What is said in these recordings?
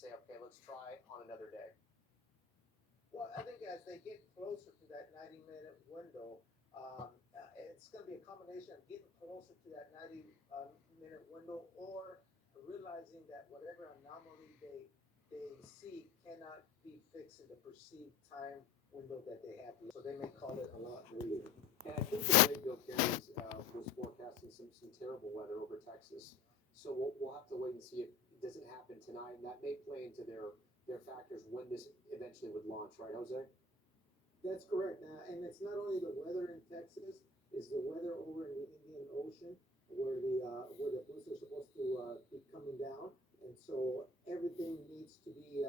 say, okay, let's try on another day? Well, I think as they get closer to that 90-minute window, it's going to be a combination of getting closer to that 90-minute window or realizing that whatever anomaly they see cannot be fixed in the perceived time window that they have. So they may call it a lot later. And I think the great Bill Carey's was forecasting some terrible weather over Texas. So we'll have to wait and see if it doesn't happen tonight, and that may play into their factors when this eventually would launch, right, Jose? That's correct. And it's not only the weather in Texas, it's the weather over in the Indian Ocean where the boosts are supposed to be coming down. And so everything needs to be,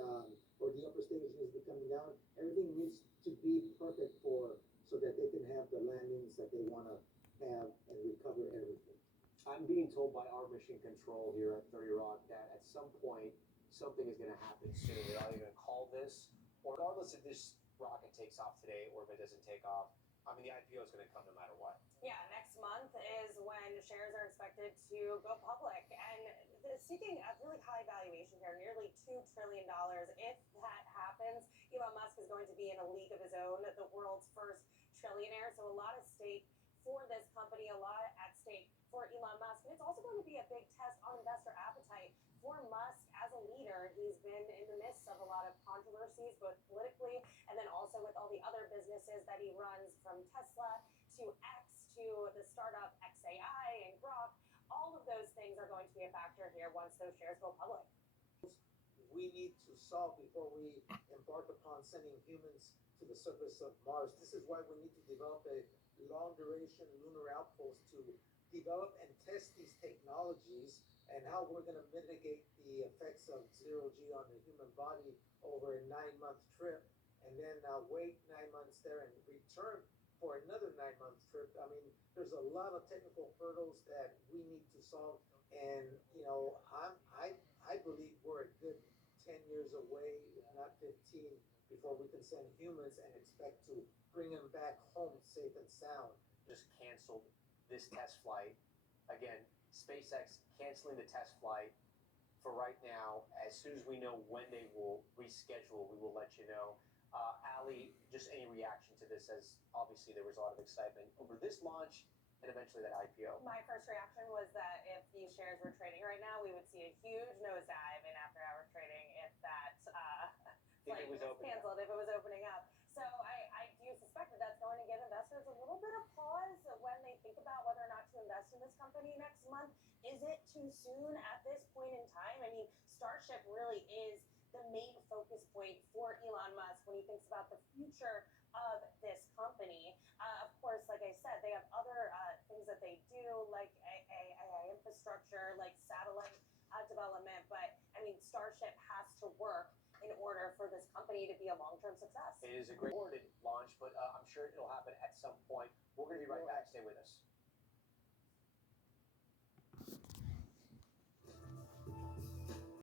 or the upper stage needs to be coming down. Everything needs to be perfect so that they can have the landings that they want to have and recover everything. I'm being told by our mission control here at 30 Rock that at some point something is going to happen soon. They're either going to call this, or regardless if this rocket takes off today or if it doesn't take off, I mean, the IPO is going to come no matter what. Yeah, next month is when shares are expected to go public. And seeking a really high valuation here, nearly $2 trillion. If that happens, Elon Musk is going to be in a league of his own, the world's first trillionaire. So a lot of stake for this company, a lot at stake for Elon Musk. And it's also going to be a big test on investor appetite for Musk as a leader. He's been in the midst of a lot of controversies, both politically and then also with all the other businesses that he runs, from Tesla to X to the startup XAI and Grok. All of those things are going to be a factor here once those shares go public. We need to solve before we embark upon sending humans to the surface of Mars. This is why we need to develop a long duration lunar outpost to develop and test these technologies and how we're going to mitigate the effects of zero G on the human body over a 9-month trip, and then wait 9 months there and return for another 9-month trip. I mean, there's a lot of technical hurdles that we need to solve, and I believe we're a good 10 years away, if not 15, before we can send humans and expect to bring them back home safe and sound. Just canceled this test flight. Again, SpaceX canceling the test flight for right now. As soon as we know when they will reschedule, we will let you know. Ali, just any reaction to this, as obviously there was a lot of excitement over this launch and eventually that IPO? My first reaction was that if these shares were trading right now, we would see a huge nosedive in after-hours trading if that flight was canceled, if it was opening up. So I do suspect that that's going to give investors a little bit of pause when they think about whether or not to invest in this company next month. Is it too soon at this point in time? I mean, Starship really is the main focus point for Elon Musk when he thinks about the future of this company. Of course, like I said, they have other things that they do, like AI infrastructure, like satellite development. But I mean, Starship has to work in order for this company to be a long-term success. It is a great launch, but I'm sure it'll happen at some point. We're going to be right back. Stay with us.